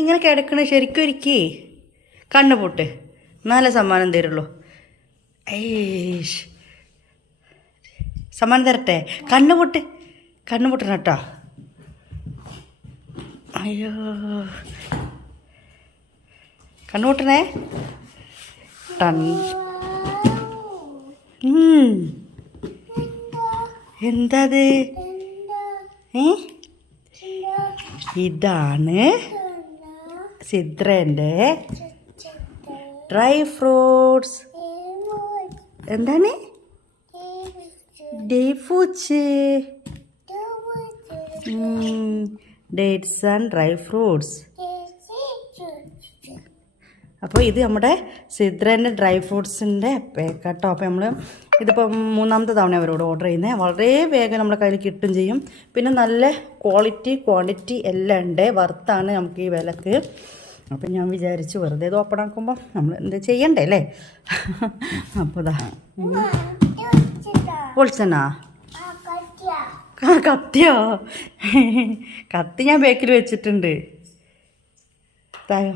ഇങ്ങനെ കിടക്കണ ശരിക്കും ഇരിക്കേ. കണ്ണ് പൊട്ട്, നല്ല സമ്മാനം തരുള്ളൂ. ഏഷ്, സമ്മാനം തരട്ടെ. കണ്ണ് പൊട്ടണം കേട്ടോ. അയ്യോ, കണ്ണ് പൊട്ടണേ. എന്താത്? ഇതാണ് സിദ്രേൻ്റെ ഡ്രൈ ഫ്രൂട്ട്സ്. എന്താണ്? Dates and dry fruits. അപ്പോൾ ഇത് നമ്മുടെ സിദ്രേൻ്റെ ഡ്രൈ ഫ്രൂട്ട്സിൻ്റെ പാക്കാട്ടോ. അപ്പോൾ നമ്മൾ ഇതിപ്പോൾ 3ാമത്തെ തവണ അവരോട് ഓർഡർ ചെയ്യുന്നത്. വളരെ വേഗം നമ്മുടെ കയ്യിൽ കിട്ടും ചെയ്യും. പിന്നെ നല്ല ക്വാളിറ്റി ക്വാണ്ടിറ്റി എല്ലാം ഉണ്ട്. വർത്താണ് നമുക്ക് ഈ വിലക്ക്. അപ്പം ഞാൻ വിചാരിച്ചു വെറുതെ ഇത് ഓപ്പൺ ആക്കുമ്പോൾ നമ്മൾ എന്ത് ചെയ്യണ്ടേ അല്ലേ. അപ്പോൾ ഇതാ പൊളിച്ചെന്നാ കത്തിയോ? കത്തി ഞാൻ ബേക്കിൽ വെച്ചിട്ടുണ്ട്. തായോ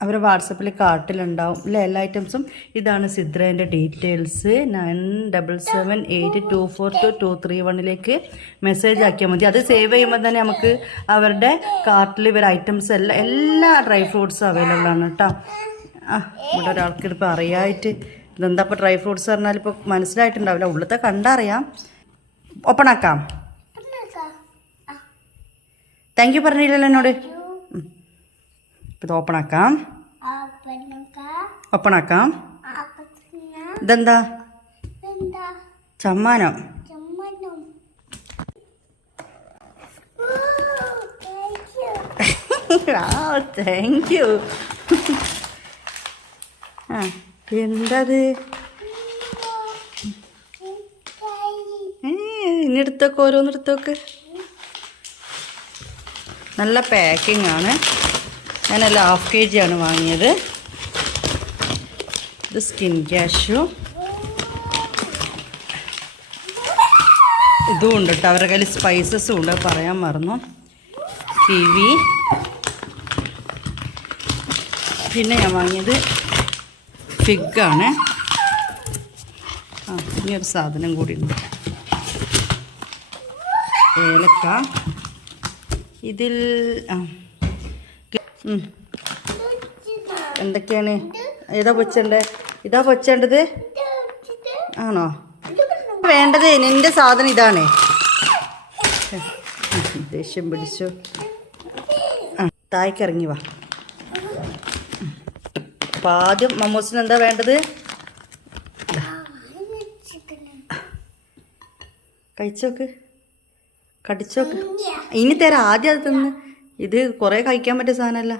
അവരുടെ വാട്സപ്പിൽ കാർട്ടിലുണ്ടാവും അല്ലേ എല്ലാ ഐറ്റംസും. ഇതാണ് സിദ്രേൻ്റെ ഡീറ്റെയിൽസ്. 9778242231 മെസ്സേജ് ആക്കിയാൽ മതി. അത് സേവ് ചെയ്യുമ്പോൾ തന്നെ നമുക്ക് അവരുടെ കാർട്ടിൽ ഇവർ ഐറ്റംസ് എല്ലാ ഡ്രൈ ഫ്രൂട്ട്സും അവൈലബിൾ ആണ് കേട്ടോ. ഇവിടെ ഒരാൾക്ക് ഇതിപ്പോൾ അറിയായിട്ട് ഇതെന്താ ഇപ്പോൾ ഡ്രൈ ഫ്രൂട്ട്സ് പറഞ്ഞാൽ ഇപ്പോൾ മനസ്സിലായിട്ടുണ്ടാവില്ല. ഉള്ളത്തെ കണ്ടറിയാം. ഓപ്പൺ ആക്കാം. താങ്ക് യു പറഞ്ഞില്ലല്ലോ എന്നോട്. ഇത് ഓപ്പൺ ആക്കാം. ഇതെന്താ? സമ്മാനം. Thank you. എന്തത്? ഇനി എടുത്തോക്ക്, ഓരോന്നെടുത്തോക്ക്. നല്ല പാക്കിംഗ് ആണ്. ഞാനെല്ലാം 1/2 kg ആണ് വാങ്ങിയത്. ഇത് സ്കിൻ ക്യാഷു ഇതും ഉണ്ട് കേട്ടോ. അവരുടെ കയ്യിൽ സ്പൈസസും ഉണ്ട്, പറയാൻ മറന്നു. കിവി. പിന്നെ ഞാൻ വാങ്ങിയത് ഫിഗാണ്. ഇനിയൊരു സാധനം കൂടി ഉണ്ട്, ഏലക്ക. ഇതിൽ എന്തൊക്കെയാണ്? ഏതാ പൊച്ചേണ്ടത്? ഇതാ പൊച്ചേണ്ടത് ആണോ? വേണ്ടത് നിന്റെ സാധനം ഇതാണ്. ദേഷ്യം പിടിച്ചു. തായ്ക്കിറങ്ങി വാ. അപ്പം ആദ്യം മമ്മൂസിന് എന്താ വേണ്ടത്? കഴിച്ചോക്ക്, കടിച്ചോക്ക്. ഇനി തരാം, ആദ്യം അത് തിന്ന്. ഇത് കുറേ കഴിക്കാൻ പറ്റിയ സാധനമല്ല.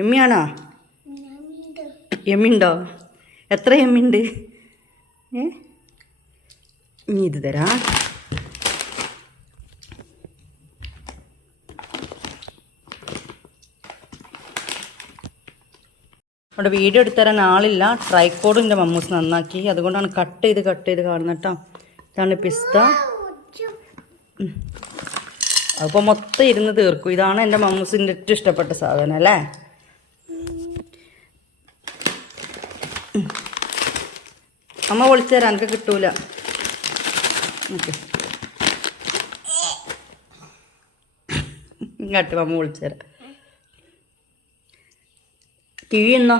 എമ്മിയാണോ? എമ്മിണ്ടോ? എത്ര എമ്മിണ്ട്? ഇനി ഇത് തരാം. അവിടെ വീഡിയോ എടുത്തുതരാൻ ആളില്ല. ട്രൈക്കോഡിൻ്റെ മമ്മൂസ് നന്നാക്കി, അതുകൊണ്ടാണ് കട്ട് ചെയ്ത് കാണുന്നത് കേട്ടോ. ഇതാണ് പിസ്ത. അപ്പോൾ മൊത്തം ഇരുന്ന് തീർക്കും. ഇതാണ് എൻ്റെ മമ്മൂസിൻ്റെ ഏറ്റവും ഇഷ്ടപ്പെട്ട സാധനം അല്ലേ. അമ്മ പൊളിച്ചു തരാം, എനിക്ക് കിട്ടൂല. ഓക്കെ, ഇങ്ങോട്ട് അമ്മ പൊളിച്ചു തരാം. കിവി എന്നോ?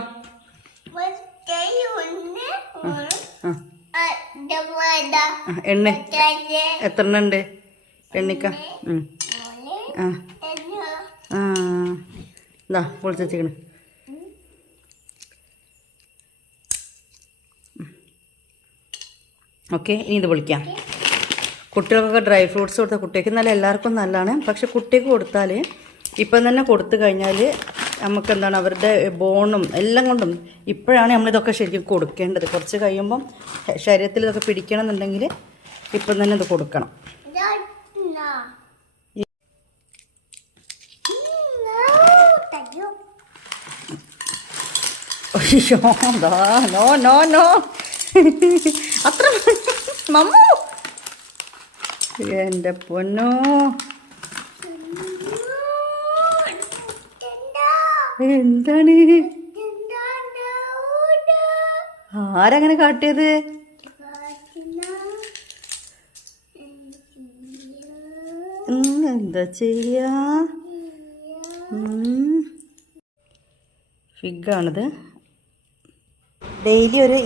എണ്ണ എത്ര എണ്ണ ഉണ്ട്? എണ്ണിക്ക. ഇതാ പൊളിച്ച് വെച്ചേക്കണ്. ഓക്കെ, ഇനി ഇത് പൊളിക്കാം. കുട്ടികൾക്കൊക്കെ ഡ്രൈ ഫ്രൂട്ട്സ് കൊടുത്താൽ കുട്ടികൾക്ക് നല്ല എല്ലാവർക്കും നല്ലതാണ്. പക്ഷെ കുട്ടിക്ക് കൊടുത്താൽ ഇപ്പം തന്നെ കൊടുത്തു കഴിഞ്ഞാൽ നമുക്ക് എന്താണ് അവരുടെ ബോണും എല്ലാം കൊണ്ടും ഇപ്പോഴാണ് നമ്മളിതൊക്കെ ശരിക്കും കൊടുക്കേണ്ടത്. കുറച്ച് കഴിയുമ്പം ശരീരത്തിൽ ഇതൊക്കെ പിടിക്കണം എന്നുണ്ടെങ്കിൽ ഇപ്പം തന്നെ ഇത് കൊടുക്കണം. അയ്യോ, നോ നോ നോ, അത്ര മമ്മു എൻ്റെ പൊന്നോ, എന്താണ് ആരങ്ങനെ കാട്ടിയത്? എന്താ ചെയ്യാ? ഫിഗാണിത്. ഡെയിലി ഒരു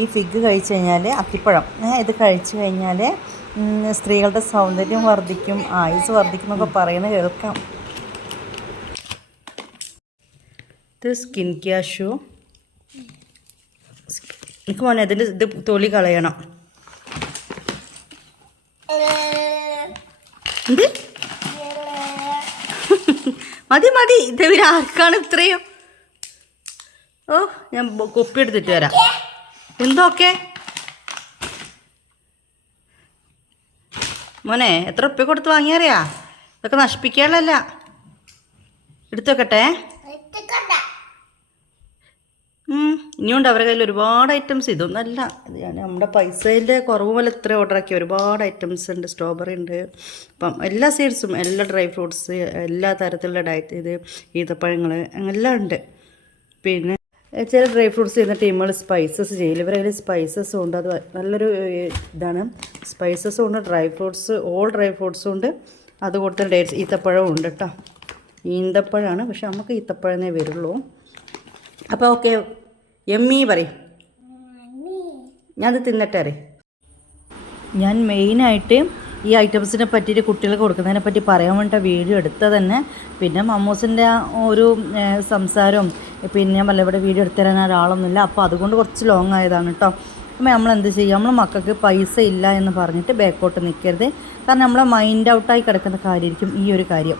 ഈ ഫിഗ് കഴിച്ചു കഴിഞ്ഞാൽ, അത്തിപ്പഴം ഇത് കഴിച്ചു കഴിഞ്ഞാൽ സ്ത്രീകളുടെ സൗന്ദര്യം വർദ്ധിക്കും, ആയുസ് വർദ്ധിക്കും എന്നൊക്കെ പറയുന്നത് കേൾക്കാം. ഇത് സ്കിൻ കെയർ ഷൂ. എനിക്ക് മോനെ ഇതിൽ ഇത് തൊലി കളയണം. എന്ത് മതി മതി, ഇതവർ ആർക്കാണ് ഇത്രയും? ഓ, ഞാൻ കുപ്പി എടുത്തിട്ട് വരാം. എന്തൊക്കെ മോനെ, എത്ര ഉപ്പ കൊടുത്ത് വാങ്ങിയറിയാ? ഇതൊക്കെ നശിപ്പിക്കാനല്ല, എടുത്തു വെക്കട്ടെ. ഇനിയുണ്ട് അവരുടെ കയ്യിൽ ഒരുപാട് ഐറ്റംസ്. ഇതൊന്നല്ല, ഇത് ഞാൻ നമ്മുടെ പൈസേൻ്റെ കുറവ് പോലെ ഇത്ര ഓർഡർ ആക്കി. ഒരുപാട് ഐറ്റംസ് ഉണ്ട്. സ്ട്രോബെറി ഉണ്ട്, അപ്പം എല്ലാ സീഡ്സും, എല്ലാ ഡ്രൈ ഫ്രൂട്ട്സ്, എല്ലാ തരത്തിലുള്ള ഡയറ്റ്, ഇത് ഈത്തപ്പഴങ്ങൾ എല്ലാം ഉണ്ട്. പിന്നെ ചില ഡ്രൈ ഫ്രൂട്ട്സ് ചെയ്യുന്ന ടീമുകൾ സ്പൈസസ് ചെയ്യില്ല. ഇവരുടെ കയ്യിൽ സ്പൈസസും ഉണ്ട്. അത് നല്ലൊരു ഇതാണ്. സ്പൈസസും ഉണ്ട്, ഡ്രൈ ഫ്രൂട്ട്സ്, ഓൾ ഡ്രൈ ഫ്രൂട്ട്സും ഉണ്ട്. അത് കൊടുത്ത ഡേറ്റ്സ്. ഈത്തപ്പഴവും ഉണ്ട് കേട്ടോ. ഈന്തപ്പഴമാണ്, പക്ഷെ നമുക്ക് ഈത്തപ്പഴമേ വരുള്ളൂ. അപ്പോൾ ഓക്കെ, എമ്മീ പറയും. ഞാനത് തിന്നട്ടെ അറിയും. ഞാൻ മെയിനായിട്ട് ഈ ഐറ്റംസിനെ പറ്റിയിട്ട് കുട്ടികൾക്ക് കൊടുക്കുന്നതിനെ പറ്റി പറയാൻ വേണ്ടിയിട്ട് വീഡിയോ എടുത്തത് തന്നെ. പിന്നെ മമ്മൂസിൻ്റെ ഒരു സംസാരവും പിന്നെ വല്ല ഇവിടെ വീഡിയോ എടുത്തു തരാൻ ഒരാളൊന്നുമില്ല. അപ്പോൾ അതുകൊണ്ട് കുറച്ച് ലോങ് ആയതാണ് കേട്ടോ. അപ്പോൾ നമ്മളെന്ത് ചെയ്യും, നമ്മൾ മക്കൾക്ക് പൈസ ഇല്ല എന്ന് പറഞ്ഞിട്ട് ബാക്കോട്ട് നിൽക്കരുത്. കാരണം നമ്മളെ മൈൻഡ് ഔട്ടായി കിടക്കുന്ന കാര്യമായിരിക്കും ഈ ഒരു കാര്യം.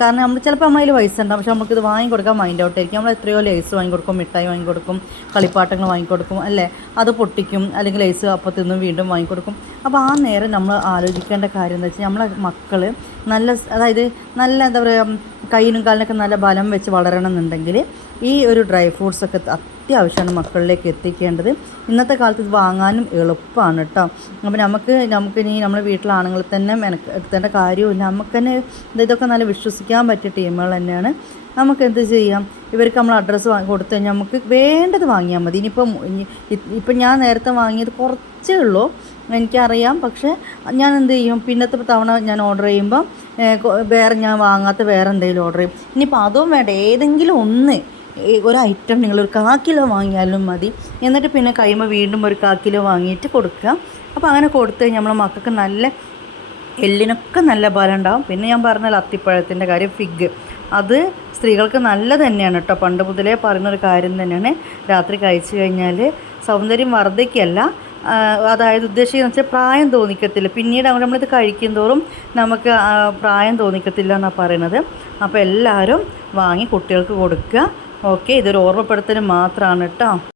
കാരണം നമ്മൾ ചിലപ്പോൾ നമ്മളതിൽ പൈസ ഉണ്ടാകും, പക്ഷെ നമുക്കിത് വാങ്ങിക്കൊടുക്കാൻ മൈൻഡ് ഔട്ടായിരിക്കും. നമ്മൾ എത്രയോ ലേസ് വാങ്ങിക്കൊടുക്കും, മിഠായി വാങ്ങിക്കൊടുക്കും, കളിപ്പാട്ടങ്ങൾ വാങ്ങിക്കൊടുക്കും, അല്ലേ? അത് പൊട്ടിക്കും, അല്ലെങ്കിൽ ലേസ് അപ്പോൾ തിന്നും വീണ്ടും വാങ്ങിക്കൊടുക്കും. അപ്പോൾ ആ നേരം നമ്മൾ ആലോചിക്കേണ്ട കാര്യം എന്താ വെച്ചാൽ, നമ്മളെ മക്കൾ നല്ല, അതായത് നല്ല എന്താ പറയുക, കയ്യിനും കാലിനൊക്കെ നല്ല ബലം വെച്ച് വളരണം എന്നുണ്ടെങ്കിൽ ഈ ഒരു ഡ്രൈ ഫ്രൂട്ട്സൊക്കെ അത്യാവശ്യമാണ് മക്കളിലേക്ക് എത്തിക്കേണ്ടത്. ഇന്നത്തെ കാലത്ത് ഇത് വാങ്ങാനും എളുപ്പമാണ് കേട്ടോ. അപ്പോൾ നമുക്കിനി നമ്മുടെ വീട്ടിലാണെങ്കിൽ തന്നെ എടുത്തേണ്ട കാര്യമില്ല. നമുക്ക് തന്നെ ഇതൊക്കെ നല്ല വിശ്വസിക്കാൻ പറ്റിയ ടീമുകൾ തന്നെയാണ്. നമുക്ക് എന്ത് ചെയ്യാം, ഇവർക്ക് നമ്മൾ അഡ്രസ്സ് കൊടുത്തു കഴിഞ്ഞാൽ നമുക്ക് വേണ്ടത് വാങ്ങിയാൽ മതി. ഇപ്പം ഞാൻ നേരത്തെ വാങ്ങിയത് കുറച്ചേ ഉള്ളൂ, എനിക്കറിയാം. പക്ഷേ ഞാൻ എന്ത് ചെയ്യും, പിന്നത്തെ തവണ ഞാൻ ഓർഡർ ചെയ്യുമ്പം വേറെ ഞാൻ വാങ്ങാത്ത വേറെ എന്തെങ്കിലും ഓർഡർ ചെയ്യും. ഇനിയിപ്പോൾ അതും വേണ്ട, ഏതെങ്കിലും ഒരു ഐറ്റം നിങ്ങളൊരു 1/4 കിലോ വാങ്ങിയാലും മതി. എന്നിട്ട് പിന്നെ കഴിയുമ്പോൾ വീണ്ടും ഒരു 1/4 കിലോ വാങ്ങിയിട്ട് കൊടുക്കുക. അപ്പോൾ അങ്ങനെ കൊടുത്തു കഴിഞ്ഞാൽ നമ്മളെ മക്കൾക്ക് നല്ല, എല്ലിനൊക്കെ നല്ല ബലം ഉണ്ടാവും. പിന്നെ ഞാൻ പറഞ്ഞാൽ അത്തിപ്പഴത്തിൻ്റെ കാര്യം, ഫിഗ്, അത് സ്ത്രീകൾക്ക് നല്ലത് തന്നെയാണ് കേട്ടോ. പണ്ട് മുതലേ പറയുന്നൊരു കാര്യം തന്നെയാണ്. രാത്രി കഴിച്ചു കഴിഞ്ഞാൽ സൗന്ദര്യം വർദ്ധിക്കല്ല, അതായത് ഉദ്ദേശിക്കുന്നത് വെച്ചാൽ പ്രായം തോന്നിക്കത്തില്ല. പിന്നീട് നമ്മളിത് കഴിക്കും തോറും നമുക്ക് പ്രായം തോന്നിക്കത്തില്ല എന്നാണ് പറയുന്നത്. അപ്പോൾ എല്ലാവരും വാങ്ങി കുട്ടികൾക്ക് കൊടുക്കുക. ഓക്കെ, ഇതൊരു ഓർമ്മപ്പെടുത്തൽ മാത്രമാണ് കേട്ടോ.